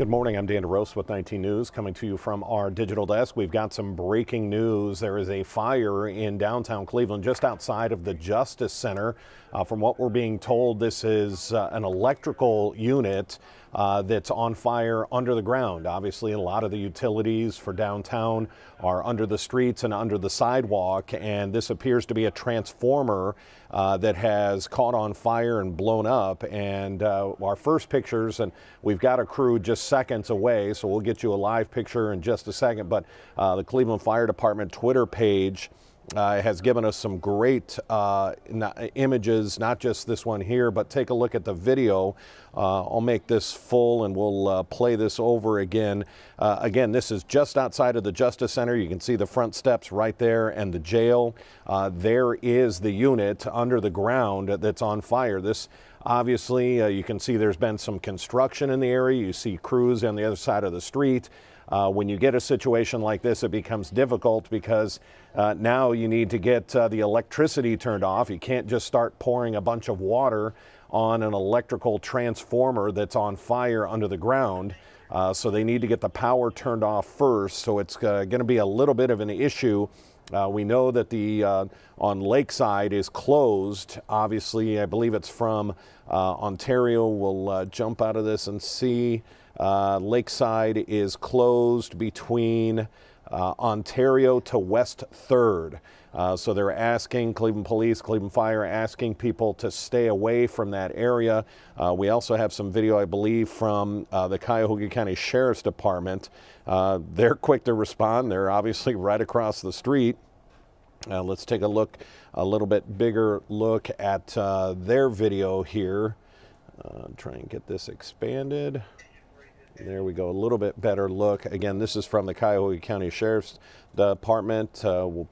Good morning, I'm Dan DeRose with 19 News, coming to you from our digital desk. We've got some breaking news. There is a fire in downtown Cleveland, just outside of the Justice Center. From what we're being told, this is an electrical unit that's on fire under the ground. Obviously, a lot of the utilities for downtown are under the streets and under the sidewalk, and this appears to be a transformer that has caught on fire and blown up. And our first pictures, and we've got a crew just seconds away, so we'll get you a live picture in just a second, but the Cleveland Fire Department Twitter page has given us some great images, not just this one here, but take a look at the video. I'll make this full and we'll play this over again. Again, this is just outside of the Justice Center. You can see the front steps right there and the jail. There is the unit under the ground that's on fire. This obviously, you can see there's been some construction in the area. You see crews on the other side of the street. When you get a situation like this, it becomes difficult because now you need to get the electricity turned off. You can't just start pouring a bunch of water on an electrical transformer that's on fire under the ground. So they need to get the power turned off first. So it's going to be a little bit of an issue. We know that the on Lakeside is closed. Obviously, I believe it's from Ontario. We'll jump out of this and see. Lakeside is closed between Ontario to West 3rd. So they're asking, Cleveland Police, Cleveland Fire, asking people to stay away from that area. We also have some video, I believe, from the Cuyahoga County Sheriff's Department. They're quick to respond. They're obviously right across the street. Let's take a look, a little bit bigger look at their video here. Try and get this expanded. There we go, a little bit better look. Again, this is from the Cuyahoga County Sheriff's Department. We'll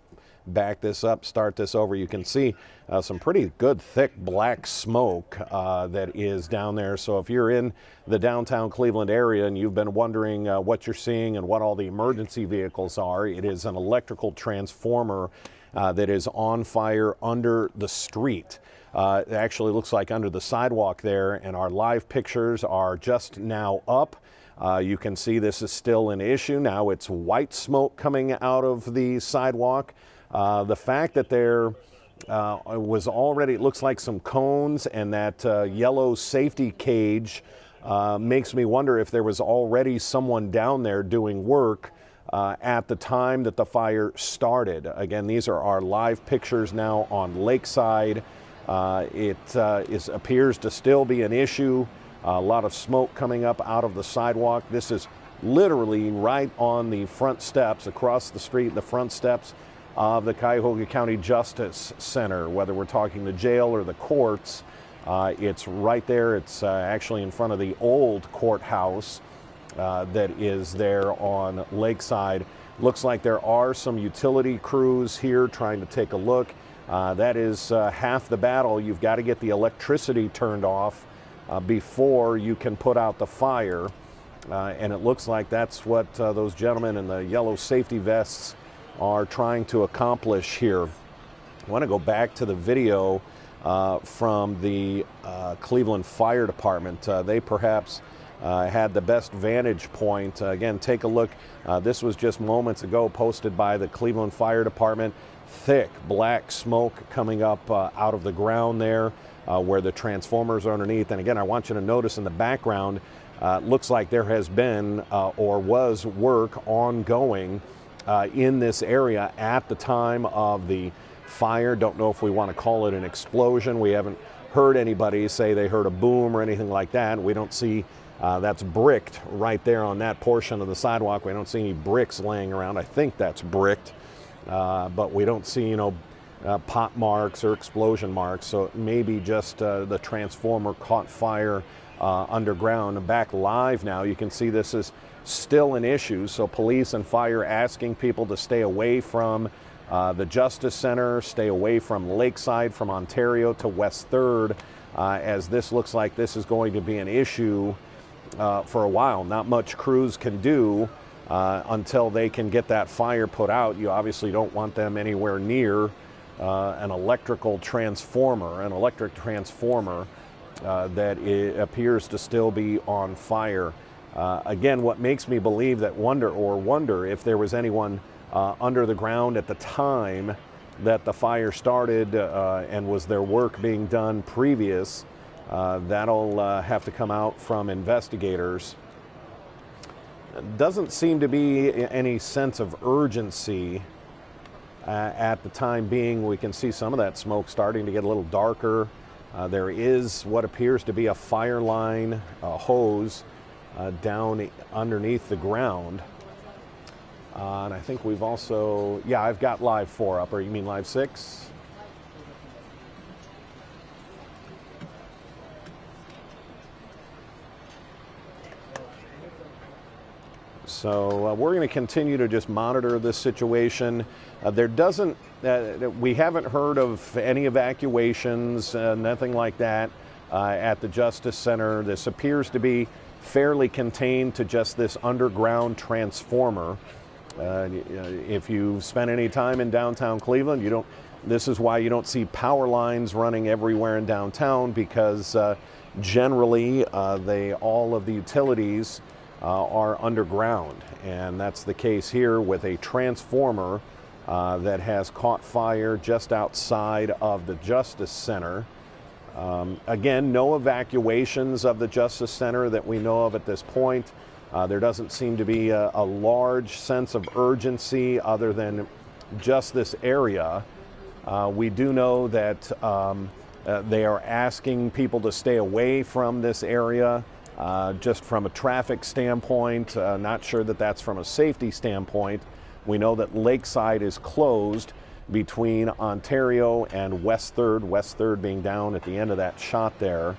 back this up, start this over. You can see some pretty good thick black smoke that is down there. So if you're in the downtown Cleveland area and you've been wondering what you're seeing and what all the emergency vehicles are, it is an electrical transformer that is on fire under the street. It actually looks like under the sidewalk there, and our live pictures are just now up. You can see this is still an issue. Now it's white smoke coming out of the sidewalk. The fact that there was already, it looks like some cones and that yellow safety cage makes me wonder if there was already someone down there doing work at the time that the fire started. Again, these are our live pictures now on Lakeside. It appears to still be an issue. A lot of smoke coming up out of the sidewalk. This is literally right on the front steps, across the street, the front steps of the Cuyahoga County Justice Center, whether we're talking the jail or the courts. It's right there. It's actually in front of the old courthouse that is there on Lakeside. Looks like there are some utility crews here trying to take a look. That is half the battle. You've got to get the electricity turned off before you can put out the fire. And it looks like that's what those gentlemen in the yellow safety vests are trying to accomplish here. I want to go back to the video from the Cleveland Fire Department. They perhaps had the best vantage point. Again, take a look. This was just moments ago posted by the Cleveland Fire Department. Thick black smoke coming up out of the ground there where the transformers are underneath. And again, I want you to notice in the background, looks like there has been or was work ongoing in this area at the time of the fire. Don't know if we want to call it an explosion. We haven't heard anybody say they heard a boom or anything like that. We don't see, that's bricked right there on that portion of the sidewalk. We don't see any bricks laying around. I think that's bricked. But we don't see, pot marks or explosion marks. So it may be just the transformer caught fire underground. Back live now, you can see this is still an issue. So police and fire asking people to stay away from the Justice Center, stay away from Lakeside, from Ontario to West 3rd, as this looks like this is going to be an issue for a while. Not much crews can do until they can get that fire put out. You obviously don't want them anywhere near an electric transformer that appears to still be on fire. Again, what makes me believe that wonder if there was anyone under the ground at the time that the fire started, and was there work being done previous. That'll have to come out from investigators. Doesn't seem to be any sense of urgency at the time being. We can see some of that smoke starting to get a little darker. There is what appears to be a fire line, hose, down underneath the ground. And I think we've also, yeah, I've got live 4 up, or you mean live 6? So we're going to continue to just monitor this situation. We haven't heard of any evacuations, nothing like that at the Justice Center. This appears to be fairly contained to just this underground transformer. If you spent any time in downtown Cleveland, this is why you don't see power lines running everywhere in downtown, because generally all of the utilities are underground, and that's the case here with a transformer that has caught fire just outside of the Justice Center. Again, no evacuations of the Justice Center that we know of at this point. There doesn't seem to be a large sense of urgency other than just this area. We do know that they are asking people to stay away from this area. Just from a traffic standpoint, not sure that that's from a safety standpoint. We know that Lakeside is closed between Ontario and West 3rd, West 3rd being down at the end of that shot there.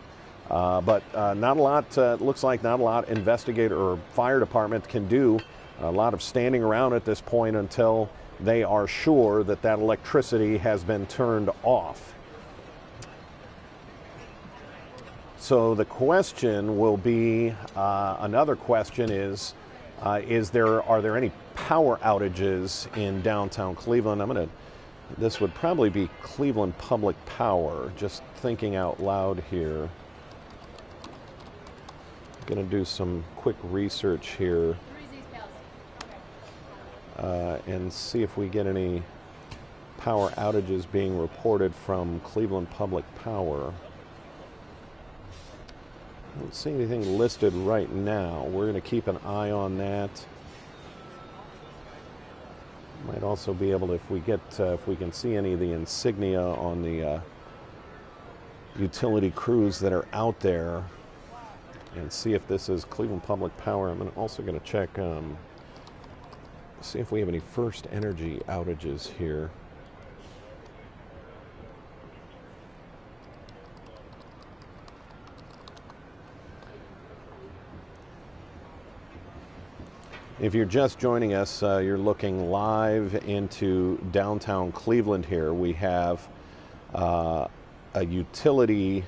But not a lot, looks like not a lot investigator or fire department can do. A lot of standing around at this point until they are sure that that electricity has been turned off. So the question will be, another question is are there any power outages in downtown Cleveland? This would probably be Cleveland Public Power, just thinking out loud here. I'm going to do some quick research here and see if we get any power outages being reported from Cleveland Public Power. I don't see anything listed right now. We're going to keep an eye on that. Might also be able to, if we can see any of the insignia on the utility crews that are out there, and see if this is Cleveland Public Power. I'm also going to check, see if we have any First Energy outages here. If you're just joining us, you're looking live into downtown Cleveland here. We have a utility,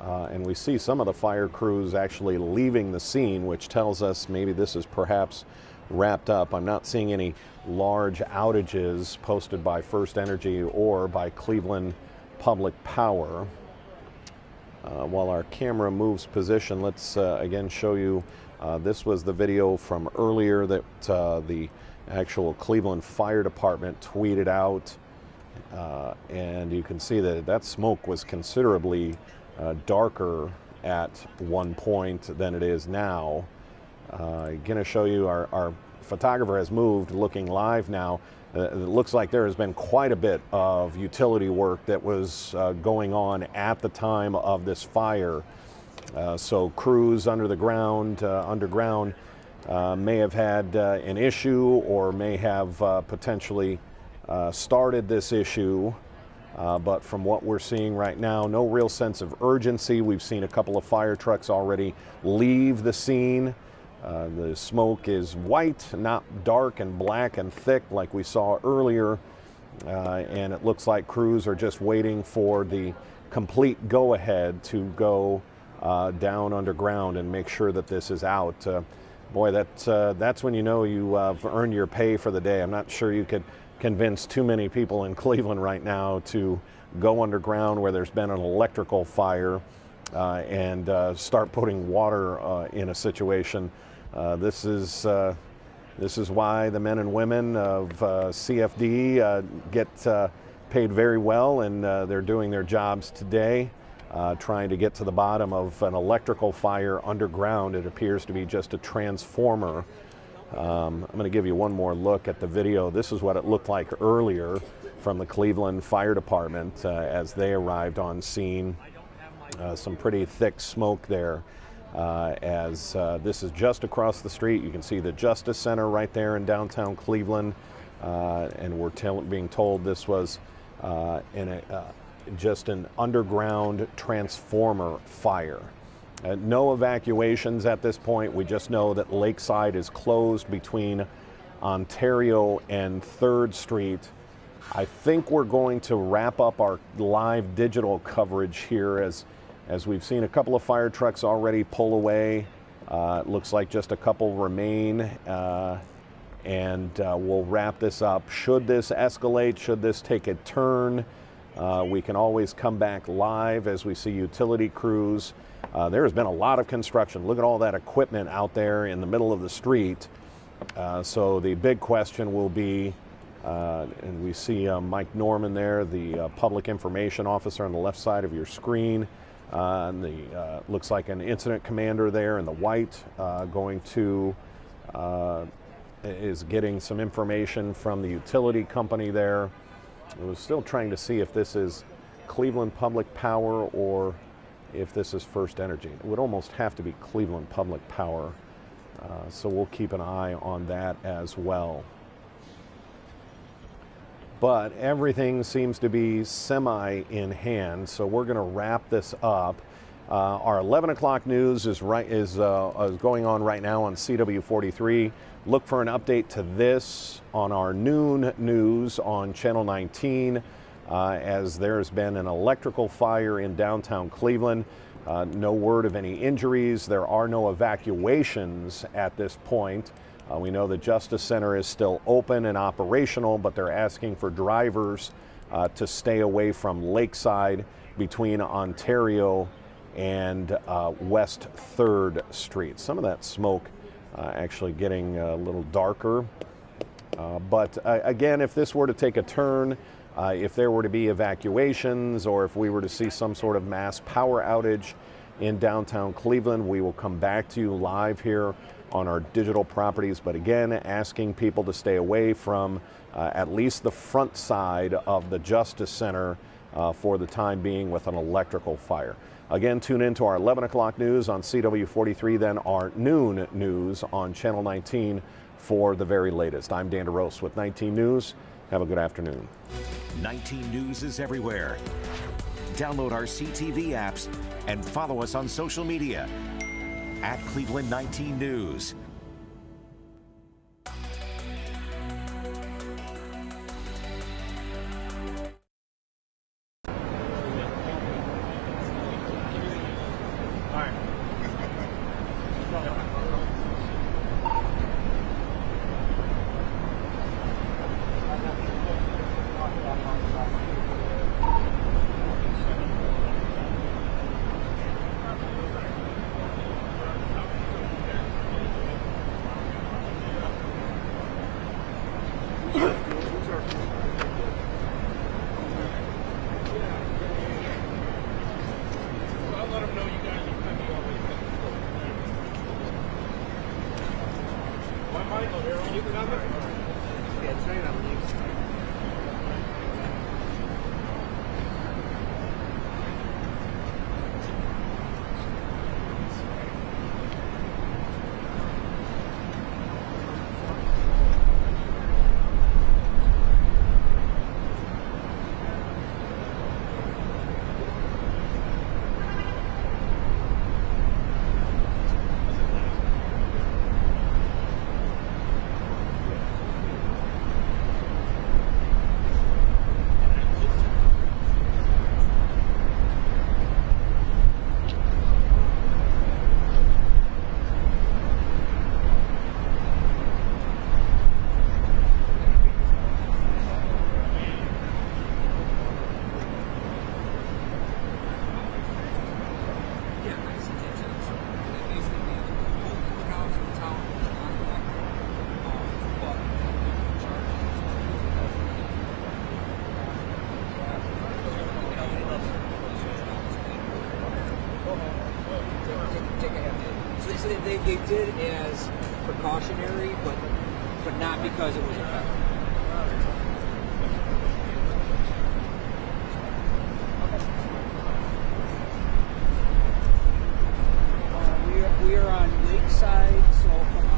and we see some of the fire crews actually leaving the scene, which tells us maybe this is perhaps wrapped up. I'm not seeing any large outages posted by First Energy or by Cleveland Public Power. While our camera moves position, let's again show you. This was the video from earlier that the actual Cleveland Fire Department tweeted out, and you can see that smoke was considerably darker at one point than it is now. I'm going to show you, our photographer has moved, looking live now. It looks like there has been quite a bit of utility work that was going on at the time of this fire. So crews underground may have had an issue, or may have potentially started this issue. But from what we're seeing right now, no real sense of urgency. We've seen a couple of fire trucks already leave the scene. The smoke is white, not dark and black and thick like we saw earlier. And it looks like crews are just waiting for the complete go-ahead to go down underground and make sure that this is out. Boy, that's when you know you've earned your pay for the day. I'm not sure you could convince too many people in Cleveland right now to go underground where there's been an electrical fire. and start putting water in a situation. This is why the men and women of CFD get paid very well, and they're doing their jobs today, trying to get to the bottom of an electrical fire underground. It appears to be just a transformer. I'm going to give you one more look at the video. This is what it looked like earlier from the Cleveland Fire Department as they arrived on scene. Some pretty thick smoke there. As this is just across the street. You can see the Justice Center right there in downtown Cleveland, and we're being told this was just an underground transformer fire. No evacuations at this point. We just know that Lakeside is closed between Ontario and 3rd Street. I think we're going to wrap up our live digital coverage here as we've seen a couple of fire trucks already pull away. It looks like just a couple remain, and we'll wrap this up. Should this escalate, should this take a turn, we can always come back live as we see utility crews. There has been a lot of construction. Look at all that equipment out there in the middle of the street. So the big question will be, and we see Mike Norman there, the public information officer on the left side of your screen. And the looks like an incident commander there in the white is getting some information from the utility company there. I was still trying to see if this is Cleveland Public Power or if this is First Energy. It would almost have to be Cleveland Public Power, so we'll keep an eye on that as well. But everything seems to be semi in hand, so we're going to wrap this up. Our 11 o'clock news is going on right now on CW43. Look for an update to this on our noon news on Channel 19, as there's been an electrical fire in downtown Cleveland. No word of any injuries. There are no evacuations at this point. We know the Justice Center is still open and operational, but they're asking for drivers to stay away from Lakeside between Ontario and West 3rd Street. Some of that smoke actually getting a little darker. But again, if this were to take a turn, if there were to be evacuations, or if we were to see some sort of mass power outage in downtown Cleveland, we will come back to you live here on our digital properties. But again, asking people to stay away from at least the front side of the Justice Center for the time being with an electrical fire. Again, tune in to our 11 o'clock news on CW43, then our noon news on Channel 19 for the very latest. I'm Dan DeRose with 19 News. Have a good afternoon. 19 News is everywhere. Download our CTV apps and follow us on social media at Cleveland 19 News. They did as precautionary, but not because it was effective. We are on Lakeside, so from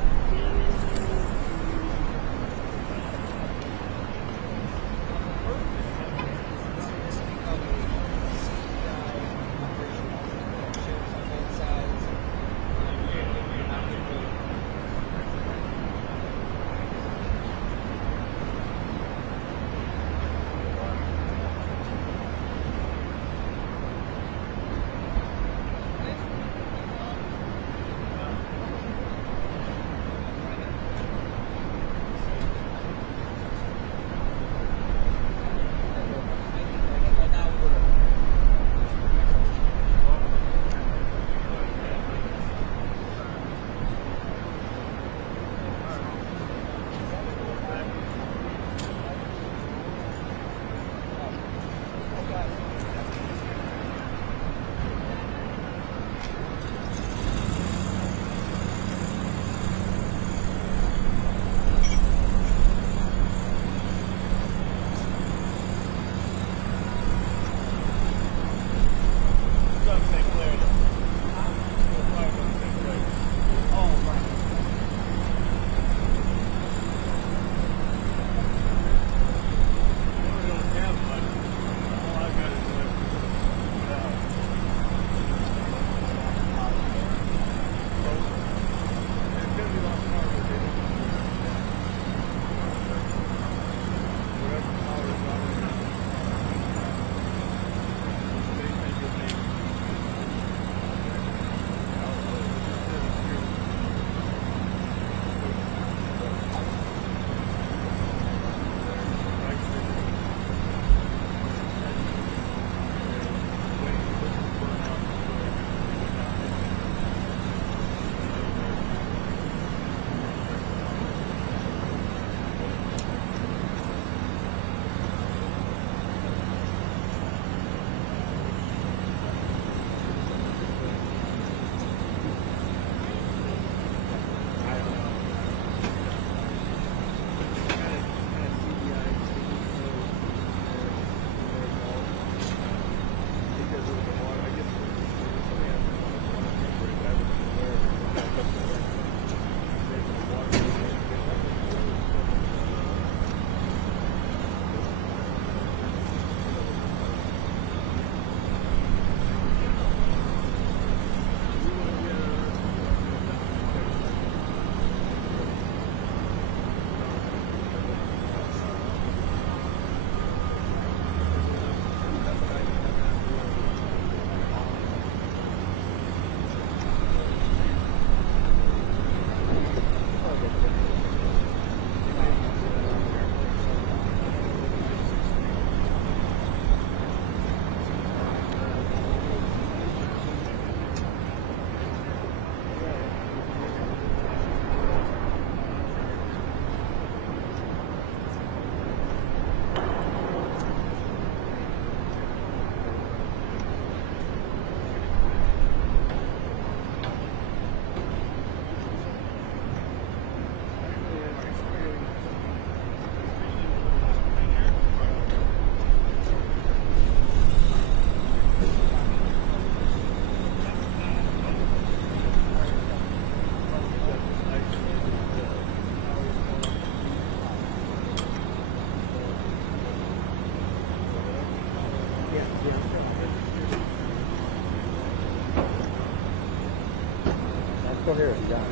Go here if you got it.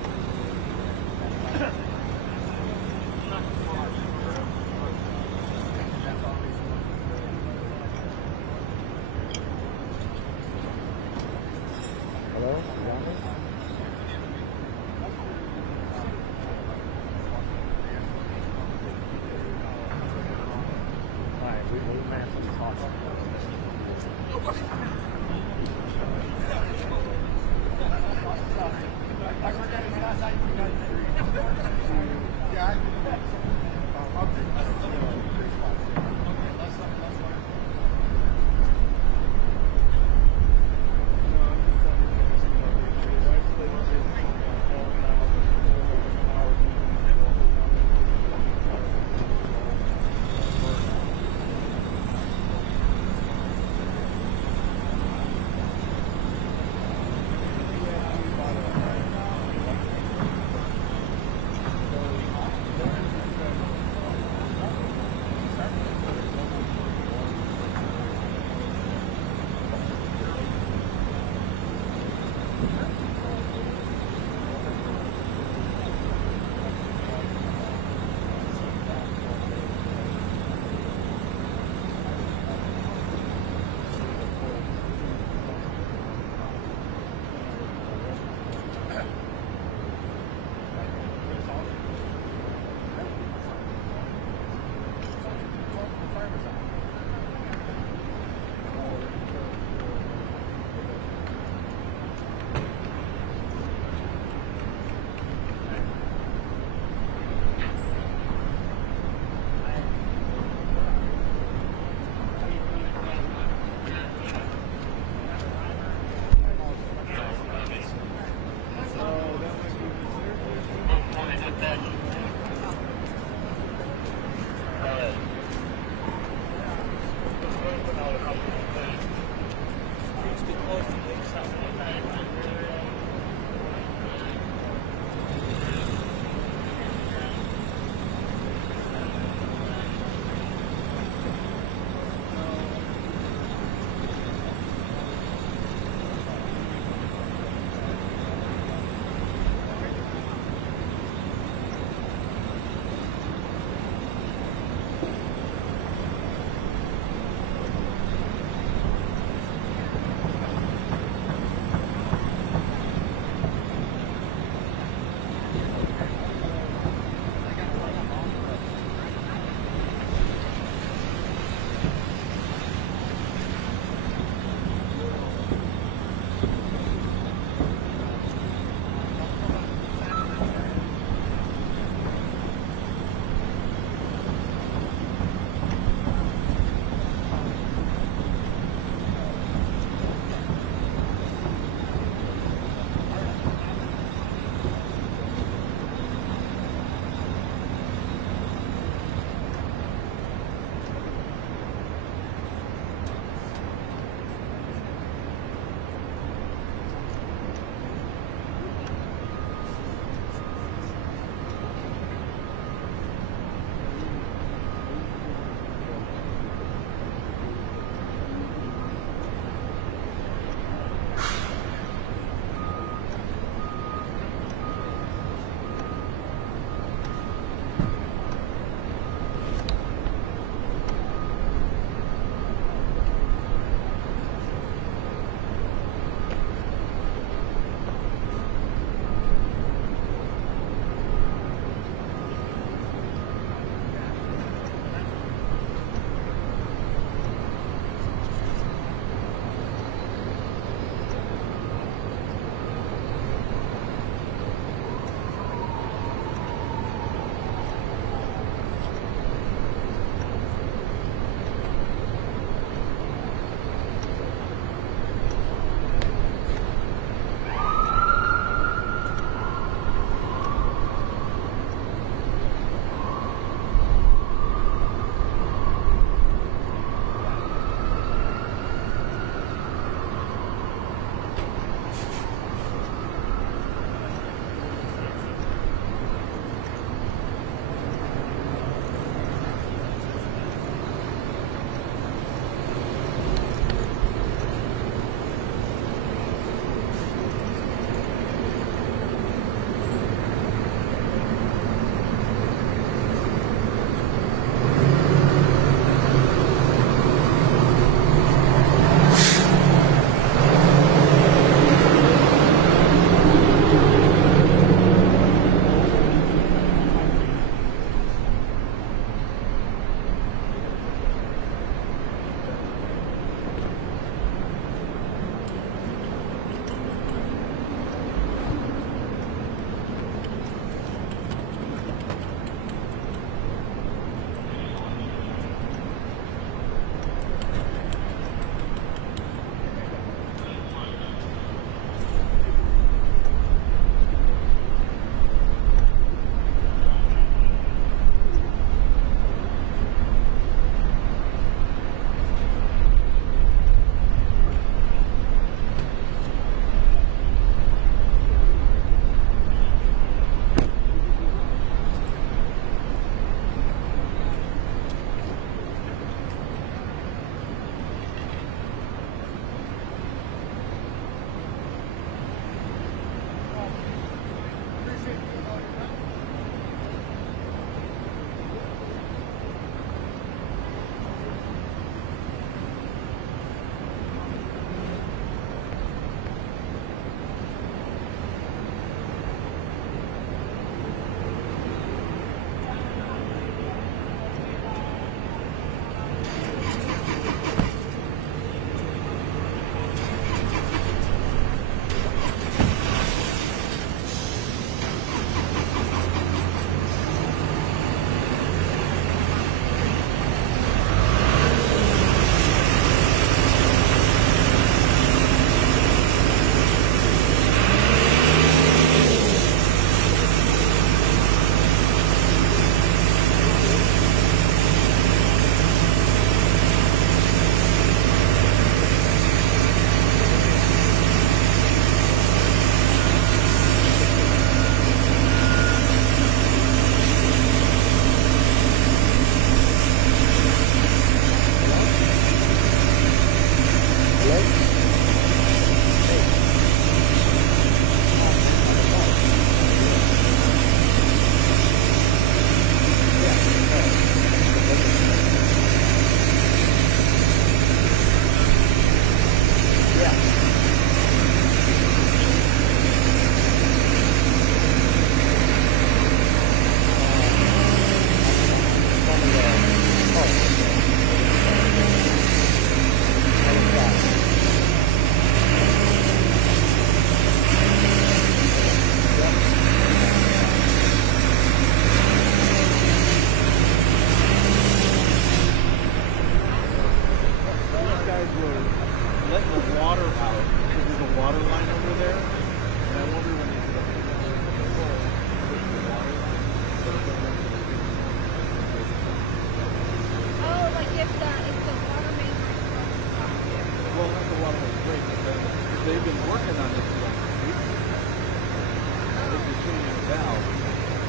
Hello? You got it? Alright, we man some talk.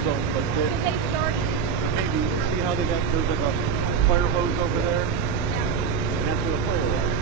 So, but Did they start? maybe, see how they got, there's like a fire hose over there? And that's where the fire was.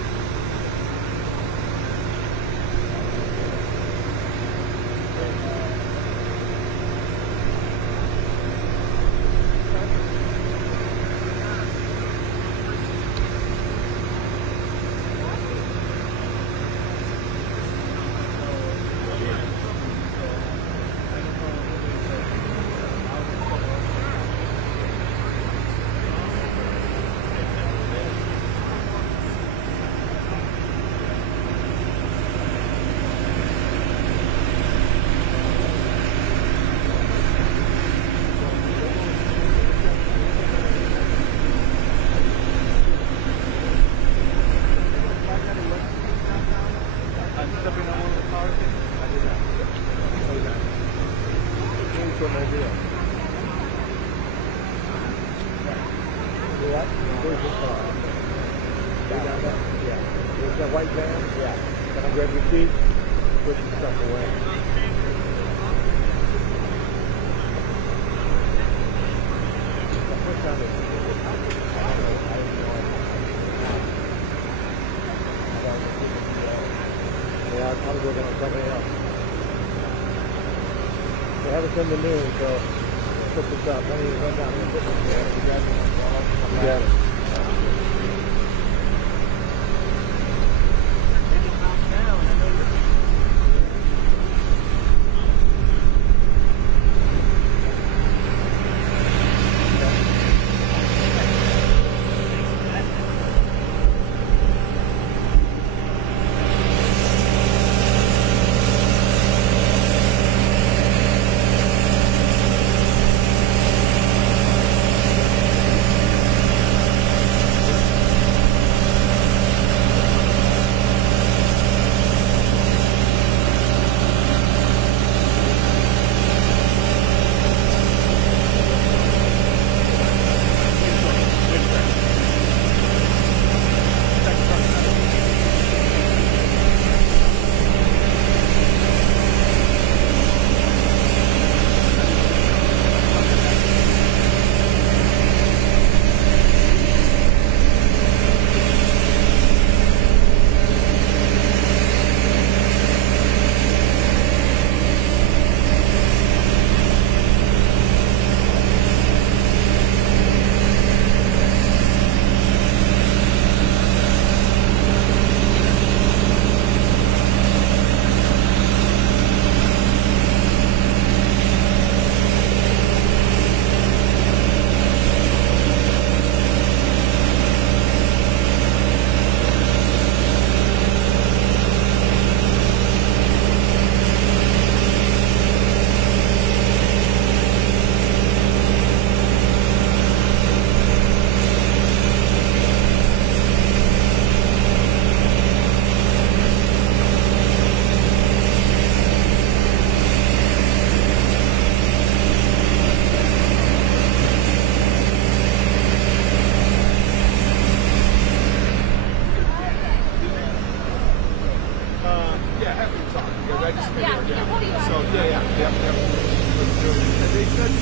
White van? Yeah. Can I grab your keys? Put your stuff away. Yeah, I'll probably go down with somebody else. They have us in the noon, so put this up. Why don't you run down here and put this there? You got it? Yeah.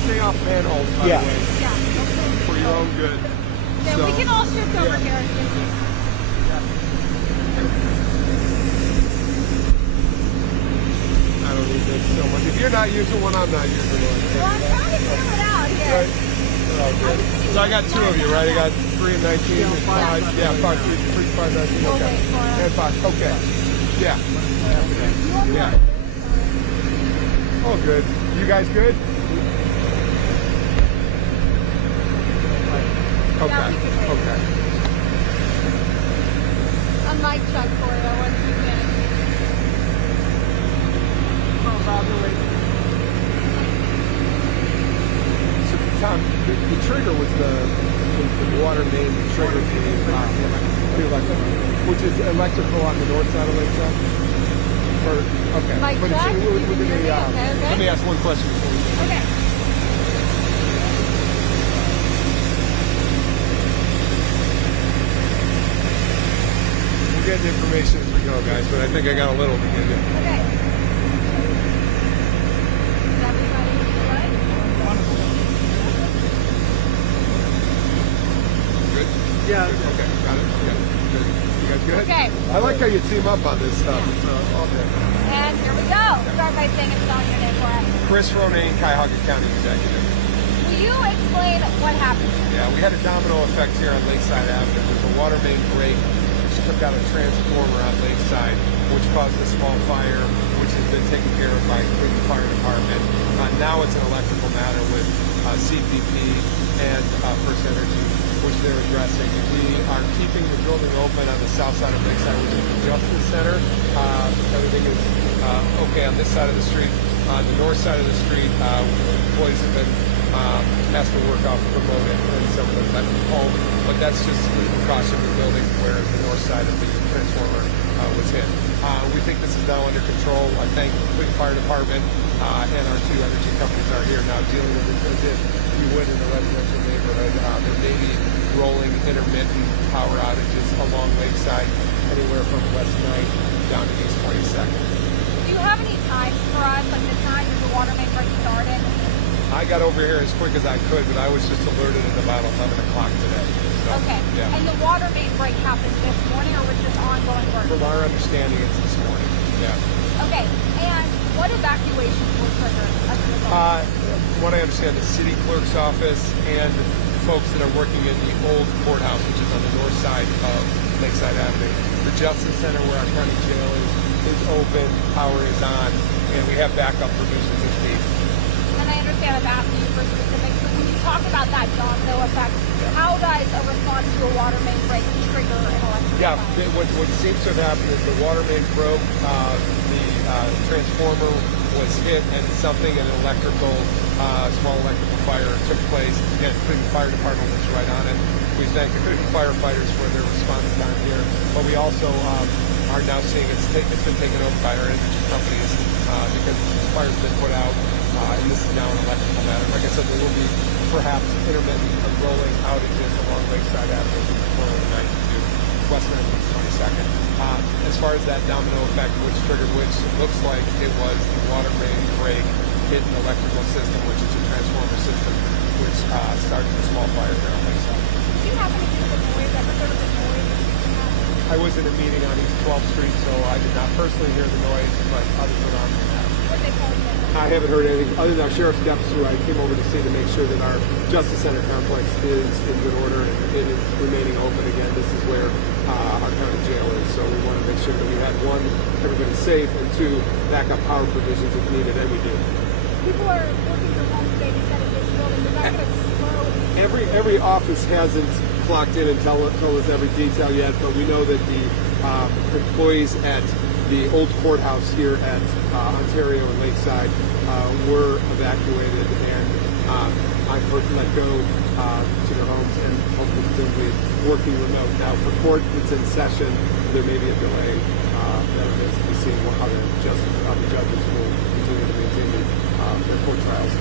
Stay off manholes, by the way. Yeah. Okay. For your own good. Then So, we can all shift over here. I don't need this so much. If you're not using one, I'm not using one. Well, I'm trying to clear it out here. Right. Oh, good. So I got two of you, right? I got 3 and 19 and 5. Yeah, 5, 3, 5, 19. Okay. And 5. Okay. Yeah. Yeah. Oh, good. You guys good? Okay. Okay. A mic check for you once you finish. So, Tom, the trigger was the water main, the trigger came the electrical, which is electrical on the north side of Lakeside. Okay. Mic But check? it's, You can hear me? Okay. let me ask one question before we go. Okay. We'll get the information as we go, guys, but I think I got a little to give you. Okay. Is everybody good? how you team up on this stuff. It's awesome. And here we go. Start by saying and spelling your name for us. Chris Ronayne, Cuyahoga County Executive. Will you explain what happened? Yeah, we had a domino effect here on Lakeside Avenue. There's a water main break which took out a transformer on Lakeside, which caused a small fire, which has been taken care of by the fire department. Now it's an electrical matter with CPP and First Energy, which they're addressing. We are keeping the building open on the south side of Lakeside, which is the Justice Center. Everything is okay on this side of the street. On the north side of the street, employees have been asked to work off remote and some of them left home, but that's just the precaution of the building where the north side of the transformer was hit. We think this is now under control. I thank the Cleveland Fire Department and our two energy companies are here now dealing with it as if you would in a residential neighborhood. There may be rolling intermittent power outages along Lakeside, anywhere from West 9th down to East 22nd. Do you have any times for us, like the time the water main break started? I got over here as quick as I could, but I was just alerted at about 11 o'clock today. So, Okay. Yeah. And the water main break happened this morning, or was this ongoing work? From our understanding, it's this morning. Yeah. Okay. And what evacuations were triggered as a result? From what I understand, the city clerk's office and folks that are working in the old courthouse, which is on the north side of Lakeside Avenue. The Justice Center, where our county jail is open, power is on, and we have backup provisions if needed. And I understand I'm asking you for specifics, but when you talk about that domino effect, how does a response to a water main break trigger an electrical Yeah, fire? what seems to have happened is the water main broke, the transformer was hit, and something, an electrical, small electrical fire took place. Again, Cleveland Fire Department was right on it. We thank the Cleveland firefighters for their response time here, but we also are now seeing it's been taken over by our energy companies because the fire's been put out, and this is now an electrical matter. Like I said, there will be perhaps intermittent rolling outages along Lakeside Avenue from 409 to West 22nd. As far as that domino effect, which triggered which, it looks like it was the water main break hit an electrical system, which is a transformer system, which started a small fire there on Lakeside. Do you happen to hear the noise? Ever heard of the noise? I was in a meeting on East 12th Street, so I did not personally hear the noise, but others were on that. What they call it? I haven't heard anything other than our sheriff's deputy who I came over to see to make sure that our Justice Center complex is in good order and it is remaining open again. This is where our county jail is, so we want to make sure that we had one, everybody's safe, and two, backup power provisions if needed, and we do. People are working from home today. They said in this building, is that going to slow? Every office hasn't clocked in and told us every detail yet, but we know that the employees at the old courthouse here at Ontario and Lakeside were evacuated, and I've heard them let go to their homes and hopefully they'll be working remote. Now, for court that's in session, there may be a delay. That remains to be seen how the judges will continue to maintain their court trials.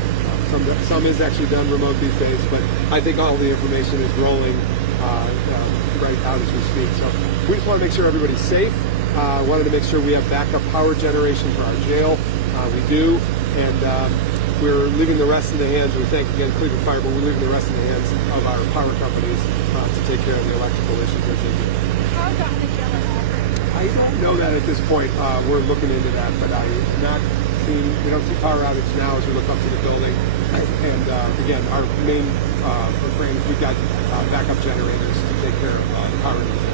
Some is actually done remote these days, but I think all the information is rolling right out as we speak. So we just want to make sure everybody's safe. Wanted to make sure we have backup power generation for our jail. We do, and we're leaving the rest in the hands. We thank again Cleveland Fire, but we're leaving the rest in the hands of our power companies to take care of the electrical issues as they do. How is that in the jail at all? I don't know that at this point. We're looking into that, but we don't see power outage now as we look up to the building. And again, our main refrain is we've got backup generators to take care of the power needs.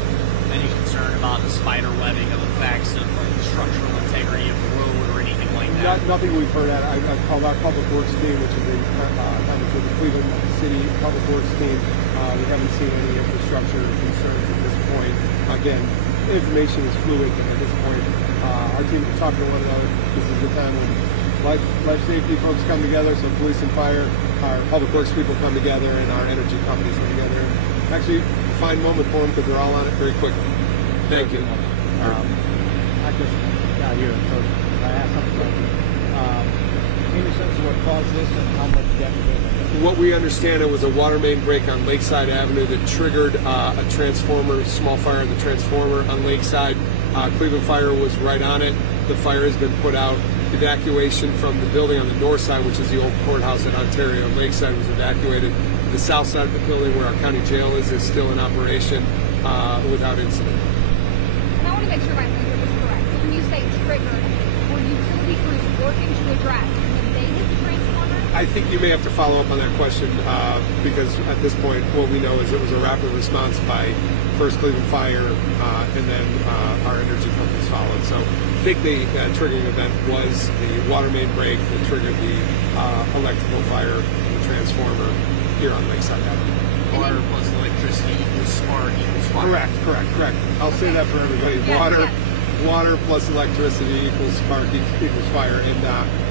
Any concern about the spider webbing of effects of the structural integrity of the road or anything like that? Nothing we've heard at. I've called our public works team, which is in with the Cleveland City Public Works team. We haven't seen any infrastructure concerns at this point. Again, information is fluid at this point. Our team is talking to one another. This is the time when life safety folks come together, so police and fire, our public works people come together, and our energy companies come together. Actually, a fine moment for them because they're all on it very quickly. Thank you. I just got here, so I asked something about it. Any sense of what caused this and how much damage? What we understand, it was a water main break on Lakeside Avenue that triggered a transformer, small fire in the transformer on Lakeside. Cleveland Fire was right on it. The fire has been put out. Evacuation from the building on the north side, which is the old courthouse at Ontario and Lakeside, was evacuated. The south side of the building where our county jail is still in operation without incident. And I want to make sure my language is correct. So when you say triggered, were utility crews working to address when they hit the transformer? I think you may have to follow up on that question because at this point, what we know is it was a rapid response by first Cleveland Fire and then our energy companies followed. So I think the triggering event was the water main break that triggered the electrical fire in the transformer here on Lakeside Avenue. Water plus electricity equals spark equals fire. Correct. I'll say that for everybody. Yes, Water plus electricity equals spark equals fire,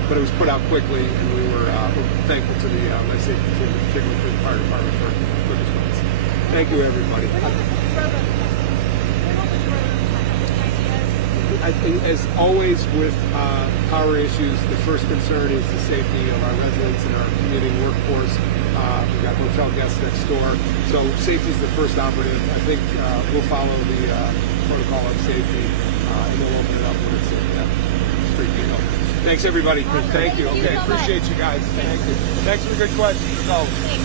but it was put out quickly, and we were thankful to the Life Safety team, particularly to the fire department for quick response. Thank you, everybody. I think, as always with power issues, the first concern is the safety of our residents and our commuting workforce. We've got hotel guests next door, so safety is the first operative. I think we'll follow the protocol of safety, and we'll open it up when it's street vehicle. Thanks, everybody. Thank you. Okay, appreciate you guys. Thank you. Thanks for the good questions. As always.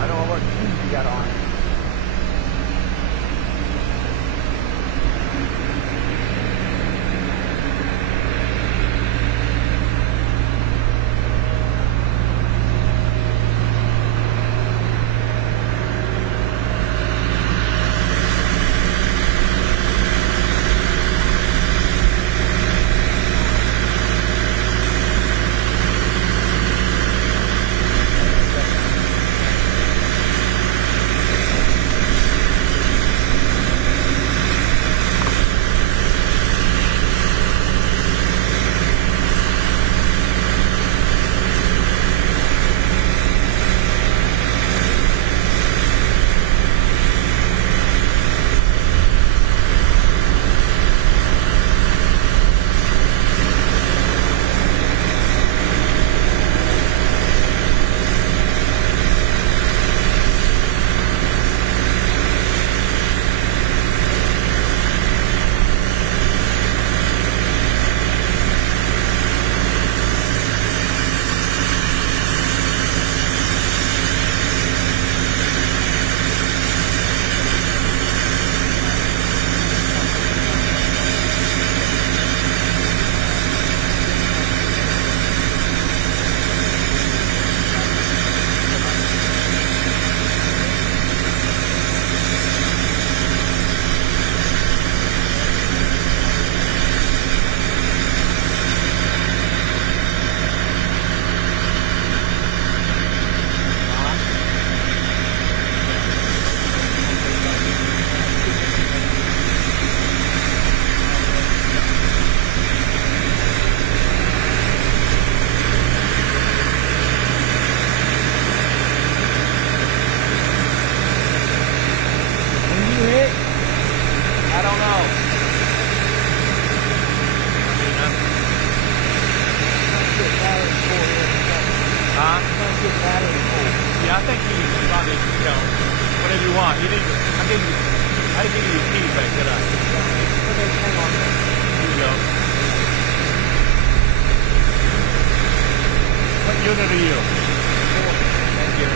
I don't know what shoes you got on. Yeah, I think you probably, whatever you want. I give you your keys back, did I? Okay, hang on. Here you go. What unit are you? Thank you.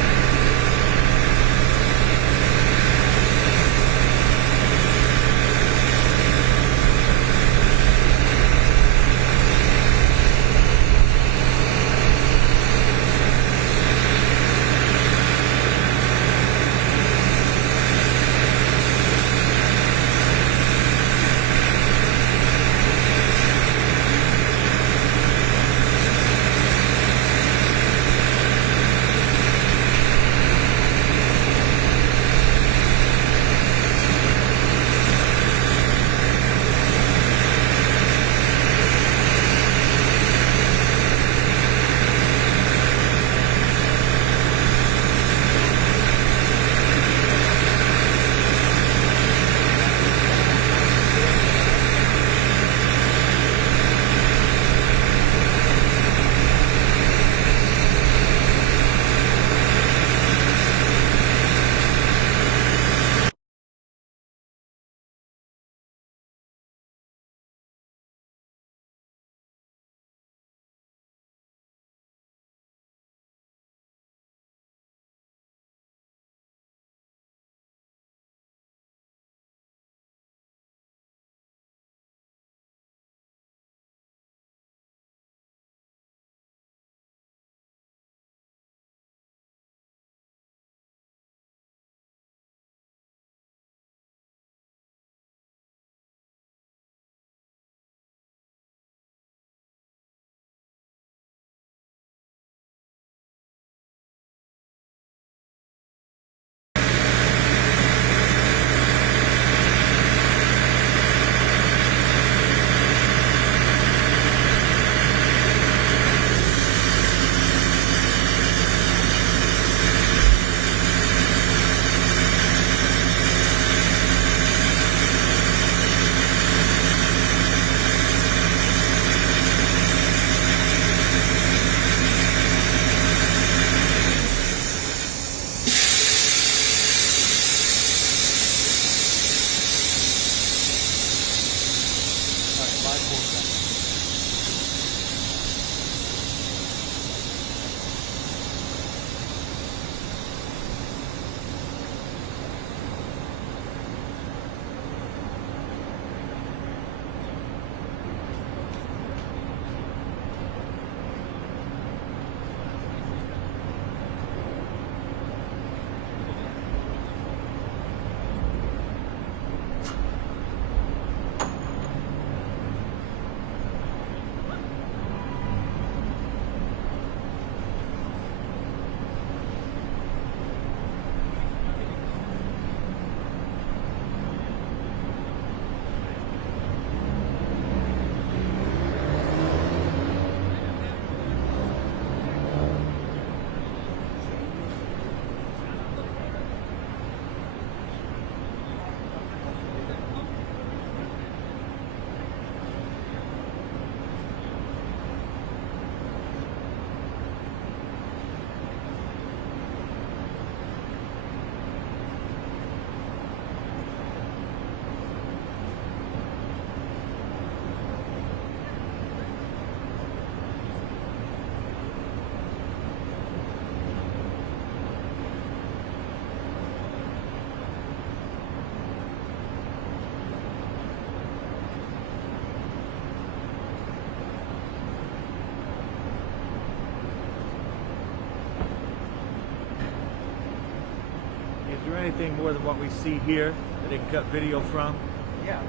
Is there anything more than what we see here that they can cut video from? Yeah.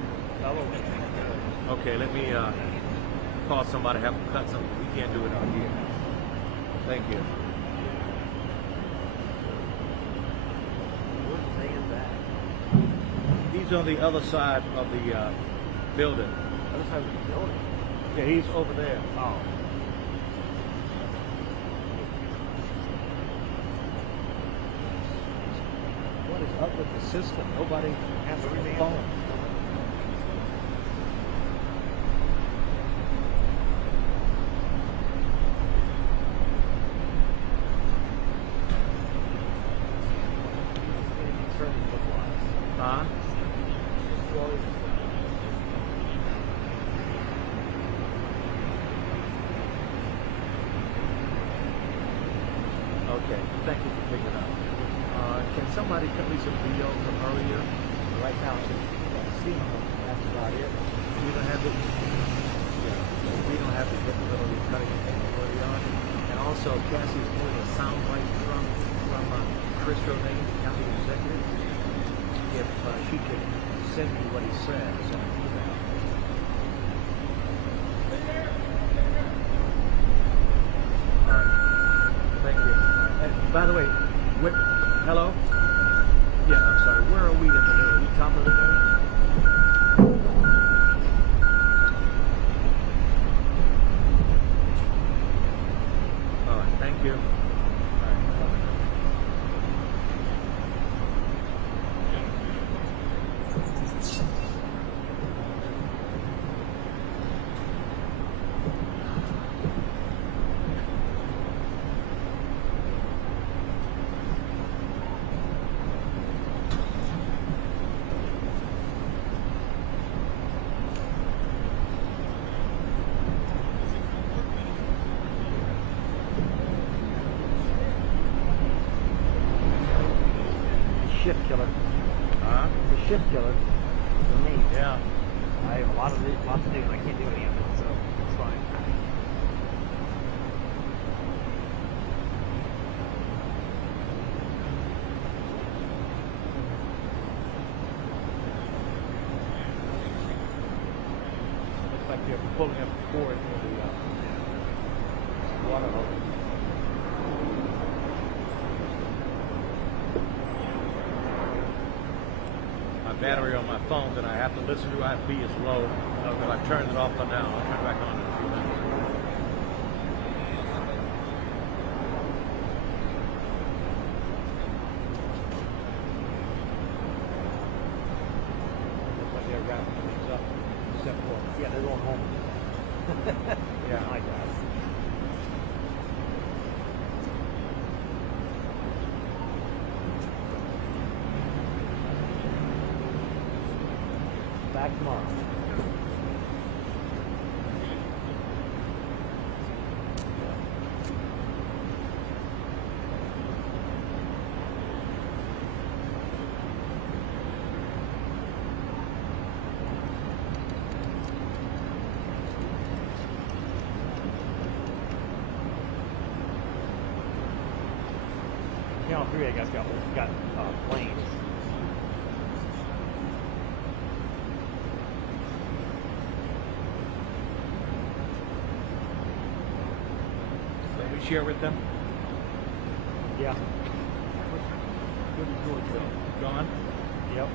Okay, let me call somebody, have them cut something. We can't do it out here. Thank you. He's on the other side of the building. Other side of the building? Yeah, he's over there. Oh. What is up with the system? Nobody answering the phone. Huh? Okay, thank you for picking up. Can somebody cut me some video from earlier? Right now, it's see, that's about it. We don't have the capability of cutting anything early on. And also, Cassie's doing a sound bite from Chris Romaine, county executive. If she could send me what he says on an email. All right. Thank you. And by the way, hello? Yeah, I'm sorry. Where are we in the news? Are we top of the news? All right. Thank you. All right. Shift killer. Huh? The shift killer for me. Yeah. I have lots to do and I can't do any of it, so it's fine. Looks like they're pulling up the cord near the water hose. Battery on my phone that I have to listen to IFB is low, so I turned it off for now. I'll turn it back on in a few minutes. Looks like they're wrapping things up, except for Yeah, they're going home. yeah. I guess. Back tomorrow. Channel 3, I guess, got planes. So we share with them. Yeah. Where did George go? Gone? Yep.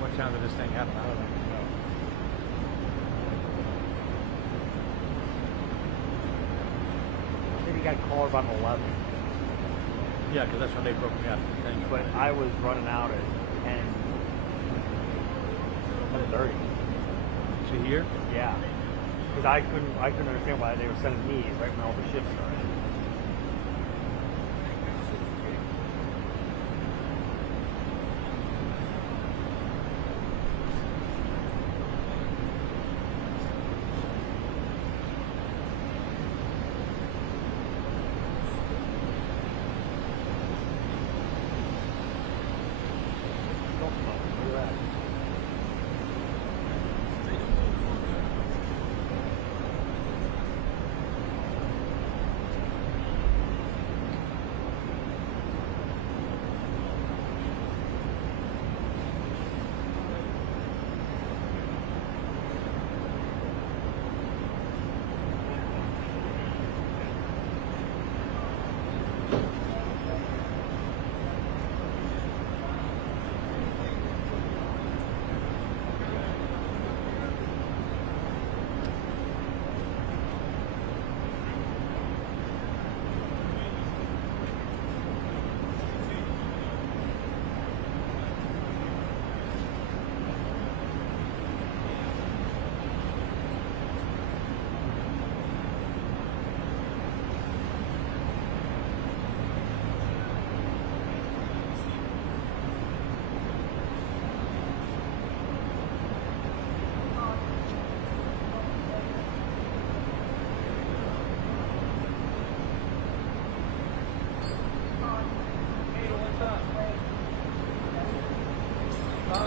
What time did this thing happen? I don't know. I think he got called about 11. Yeah, because that's when they broke me up. But I was running out at 10:30. To here? Yeah. Because I couldn't understand why they were sending me right when all the shifts started.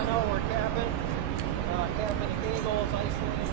No, we're capping the cables, isolating.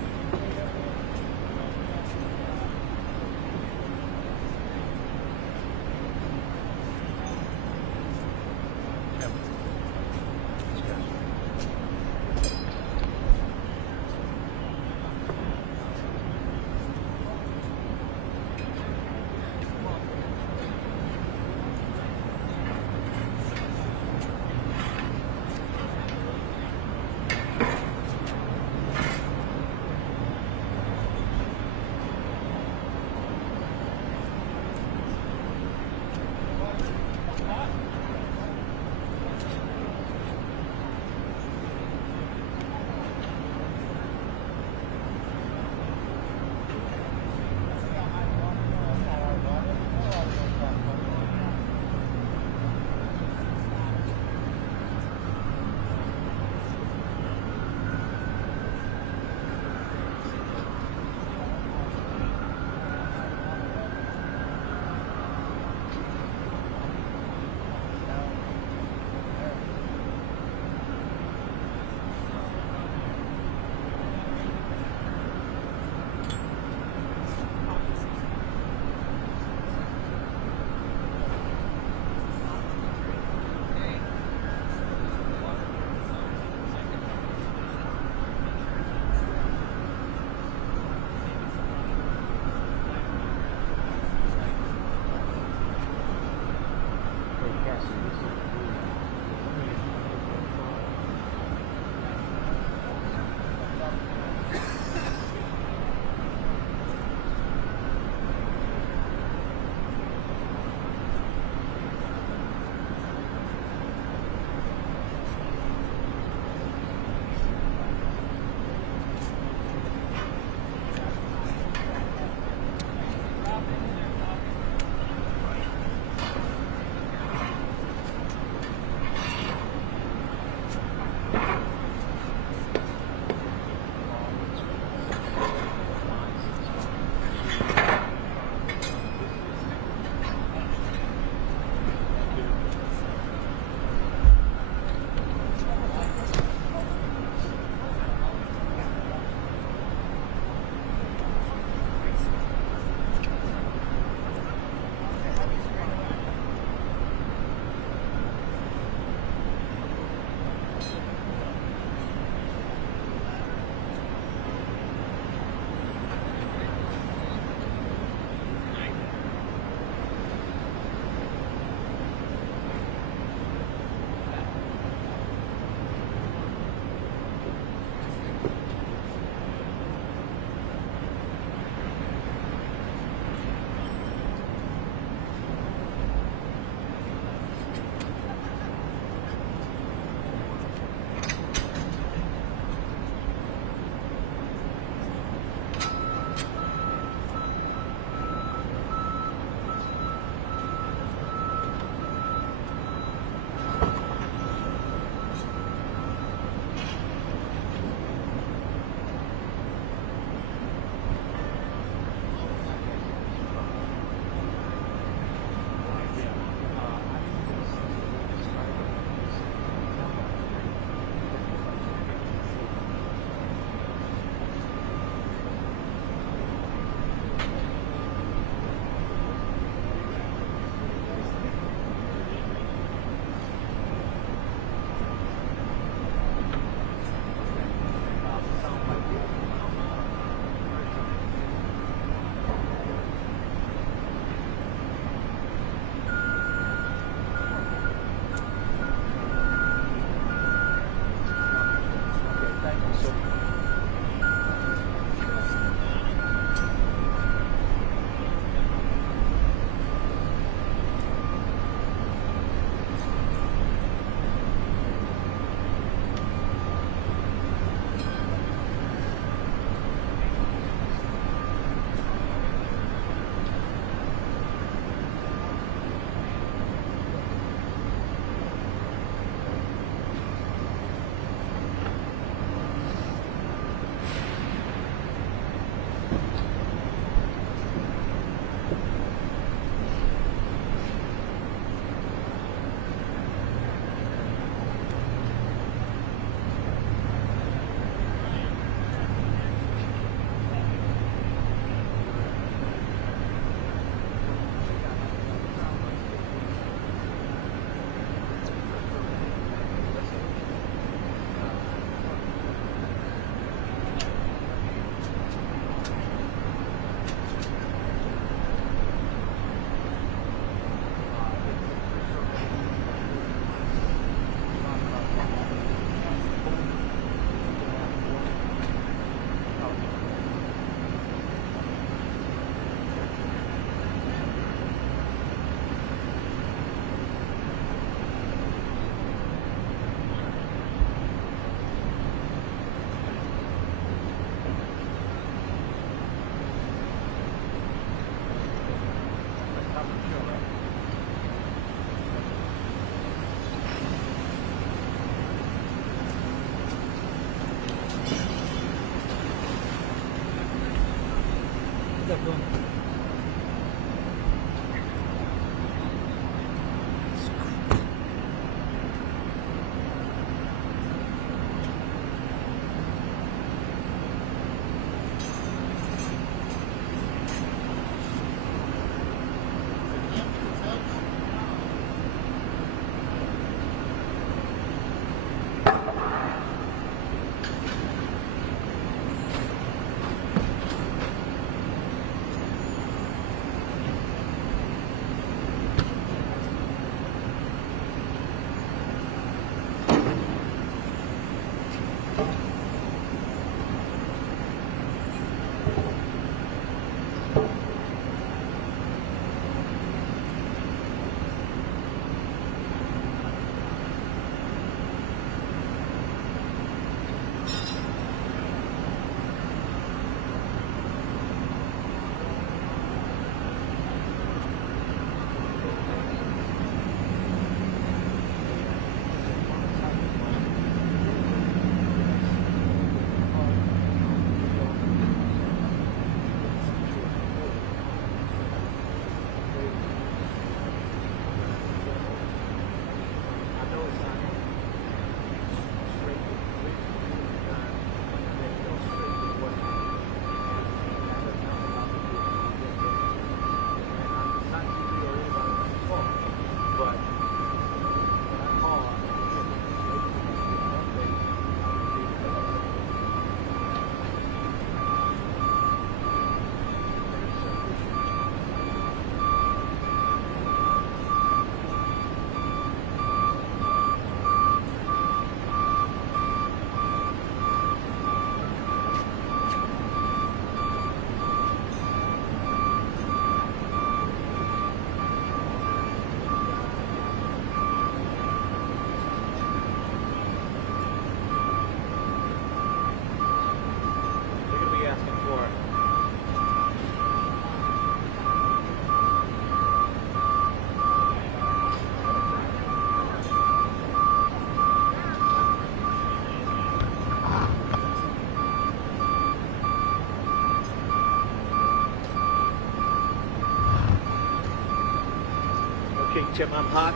Okay, Tim, I'm hot.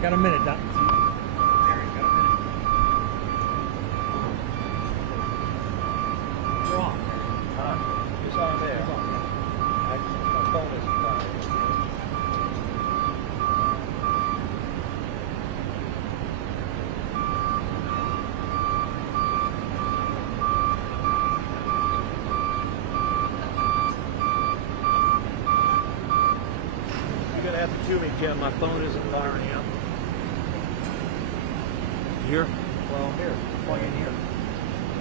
Got a minute, Doc. You're on. It's on there. My phone isn't on. You're gonna have to cue me, Jim. My phone isn't firing up. Here? Well, here. Plug in here.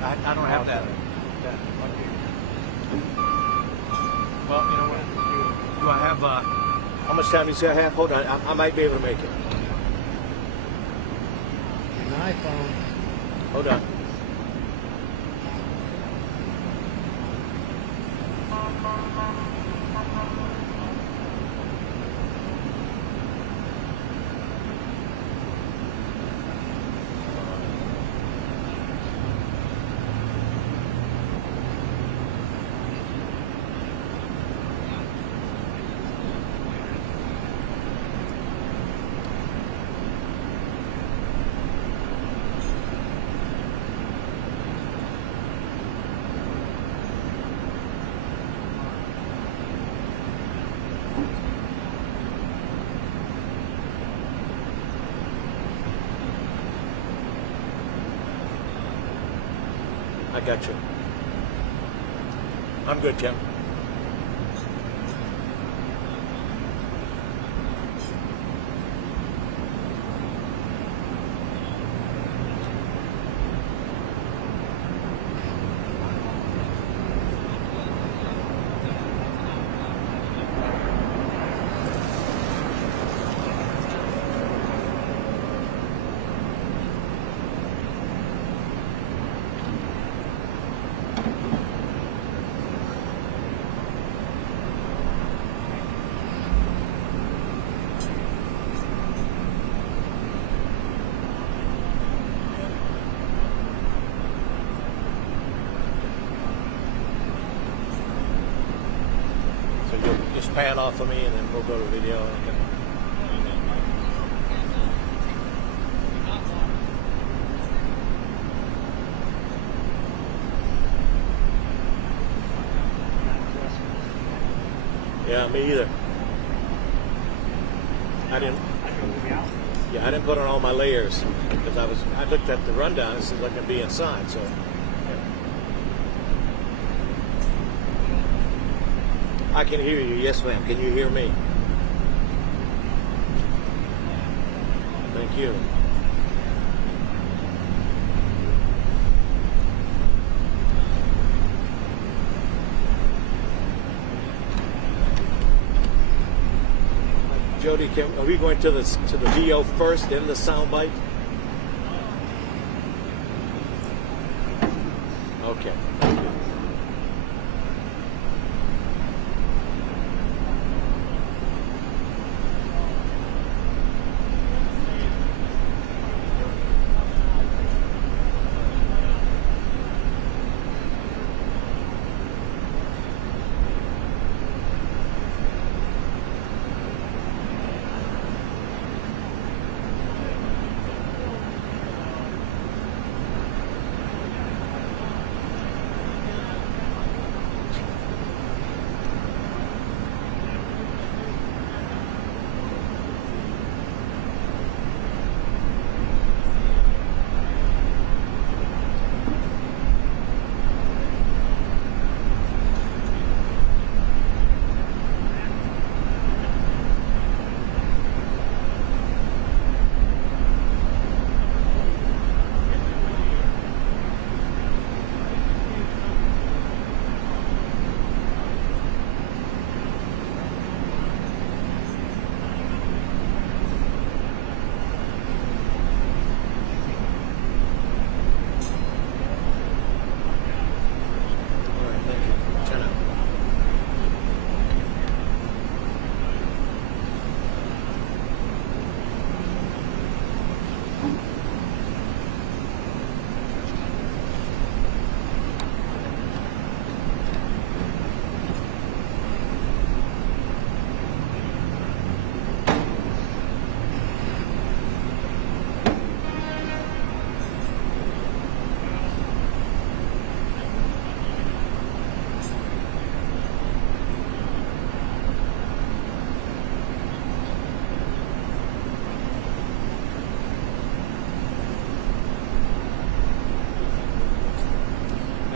I don't have that. Well, you know what? Do I have, how much time do you say I have? Hold on, I might be able to make it. An iPhone. Hold on. I got you. I'm good, Tim. So you'll just pan off of me and then we'll go to video. Yeah, me either. I didn't put on all my layers because I looked at the rundown. It says I can be inside, so. I can hear you. Yes, ma'am. Can you hear me? Thank you. Jody, are we going to the VO first, then the soundbite? Okay. Thank you.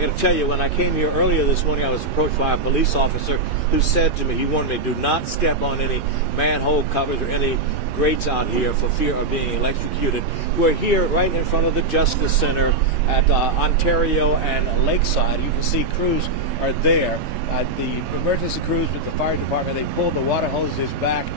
I got to tell you, when I came here earlier this morning, I was approached by a police officer who said to me, he warned me, do not step on any manhole covers or any grates out here for fear of being electrocuted. We're here right in front of the Justice Center at Ontario and Lakeside. You can see crews are there. The emergency crews with the fire department, they pulled the water hoses back.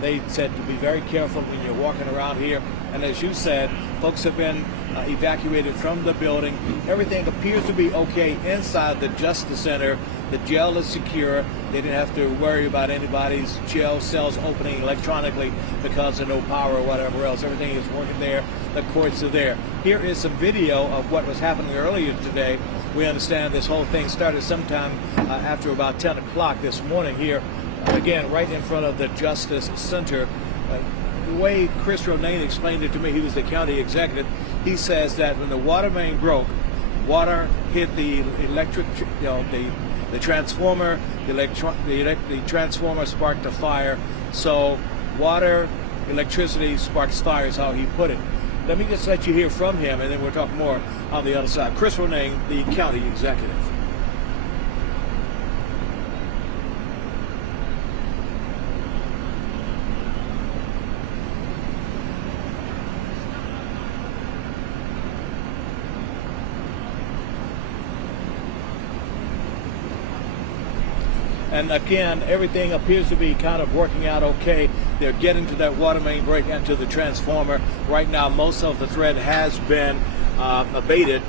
They said to be very careful when you're walking around here. And as you said, folks have been evacuated from the building. Everything appears to be okay inside the Justice Center. The jail is secure. They didn't have to worry about anybody's jail cells opening electronically because of no power or whatever else. Everything is working there. The courts are there. Here is some video of what was happening earlier today. We understand this whole thing started sometime after about 10 o'clock this morning here, again, right in front of the Justice Center. The way Chris Ronayne explained it to me, he was the county executive, he says that when the water main broke, water hit the electric, the transformer, the transformer sparked a fire. So water, electricity sparks fire is how he put it. Let me just let you hear from him, and then we'll talk more on the other side. Chris Ronayne, the county executive. And again, everything appears to be kind of working out okay. They're getting to that water main break and to the transformer. Right now, most of the threat has been abated.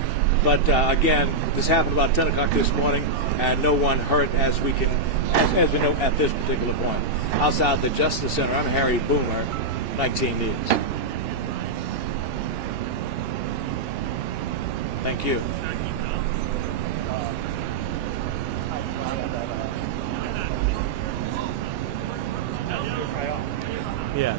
But again, this happened about 10 o'clock this morning, and no one hurt as we know at this particular point. Outside the Justice Center, I'm Harry Boomer, 19 News. Thank you. Yeah.